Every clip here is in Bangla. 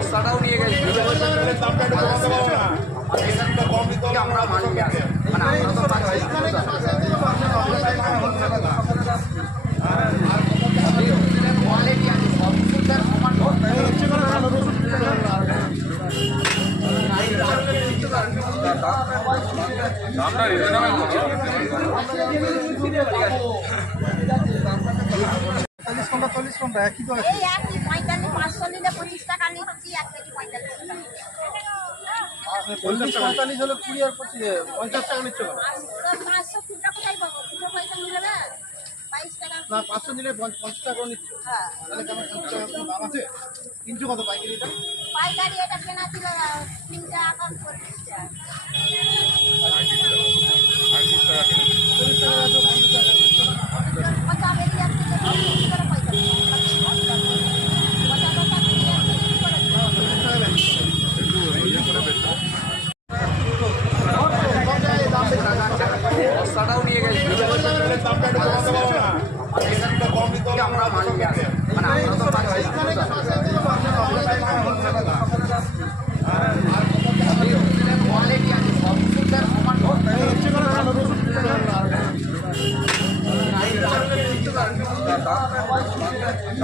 বস্তাটাও নিয়ে গেছি। আমরা মানে আমরা তো কোয়ালিটি আছে। সব কিছুটার সমান আমরা রিজনেবল চল্লিশ ঘণ্টা চল্লিশ ঘণ্টা একই তো আছে। পাঁচশো নিলে পঁচিশ টাকা নিচ্ছি এক কেজি পঁয়তাল্লিশ টাকা চল্লিশ পঁয়তাল্লিশ হলে কুড়ি আর পঁচিশ পঞ্চাশ টাকা নিচ্ছে পাঁচশো খুচরা কোথায় পাবো খুচরো পয়সা মিলে না টাকা না পাঁচশো নিলে পঞ্চাশ টাকা নিচ্ছে। হ্যাঁ। তাহলে কেমন পঞ্চাশ টাকা কোনো দাম আছে? কিনছো কত পাইকারিটা পাইকারি এটা কেনা ছিল তিন টাকা করে দিচ্ছে আড়ত্রিশ টাকা কিলো চল্লিশ টাকা আছে পঞ্চাশ টাকা নিচ্ছে না। পচা বেরিয়ে যাচ্ছে তো কি করে পয়সা দেবো? পচা পচা বেরিয়ে যাচ্ছে কি করে দেবো? চল্লিশ টাকা বেশি। একটু ইয়ে করে বেচো বস্তাটাও নিয়ে গেছি। আমরা মালিক আছি মানে আমরা তো কোয়ালিটি আছে সব কিছুটার সমান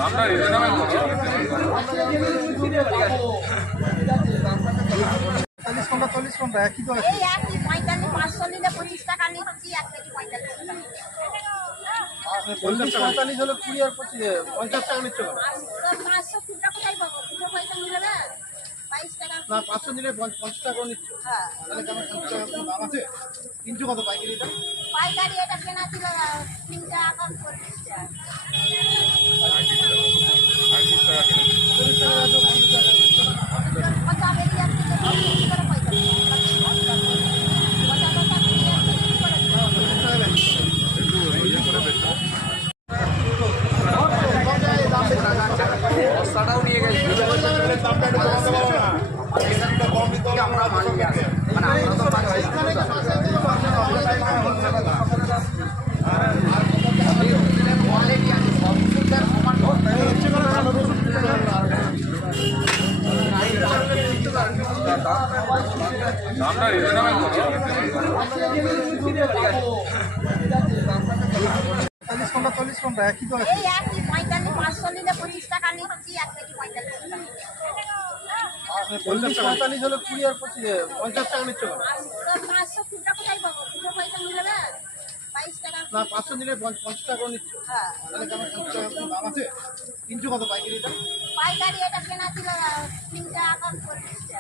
আমরা রিজনেবল চল্লিশ ঘণ্টা চল্লিশ ঘণ্টা একই তো আছে। নিলে পঁচিশ টাকা নিচ্ছি এক কেজি পঁয়তাল্লিশ টাকা। চল্লিশ পঁয়তাল্লিশ হলে কুড়ি আর পঁচিশ পঞ্চাশ টাকা নিচ্ছে পাঁচশো খুচরা কোথায় পাবো? খুচরো পয়সা মিলে না বাইশ টাকা। না পাঁচশো নিলে পঞ্চ- পঞ্চাশ টাকা নিচ্ছে। হ্যাঁ। তাহলে কেমন পঞ্চাশ টাকা দাম আছে? কিনছো কত পাইকারিটা পাইকারি এটা কেনা ছিল তিন টাকা করে দিচ্ছে আড়ত্রিশ টাকা কিলো চল্লিশ টাকা আছে পঞ্চাশ টাকা নিচ্ছে না। পচা বেরিয়ে যাচ্ছে তো কি করে পয়সা দেবো? পচা পচা বেরিয়ে যাচ্ছে কি করে দেবো? চল্লিশ টাকা বেশি। একটু ইয়ে করে বেচো বস্তাটাও নিয়ে গেছি চল্লিশ ঘণ্টা চল্লিশ ঘণ্টা একই তো আছে। পাঁচশো নিলে পঁচিশ টাকা নিচ্ছি এক কেজি পঁয়তাল্লিশ চল্লিশ পঁয়তাল্লিশ হলে কুড়ি আর পঁচিশ পঞ্চাশ টাকা নিচ্ছে পাঁচশো খুচরা কোথায় পাবো খুচরো পয়সা মিলে না না পাঁচশো নিলে পঞ্চ- পঞ্চাশ টাকা নিচ্ছে টাকা কোনো দাম আছে কিনছো কত পাইকারিটা পাইকারি এটা কেনা ছিল তিন টাকা করে দিচ্ছে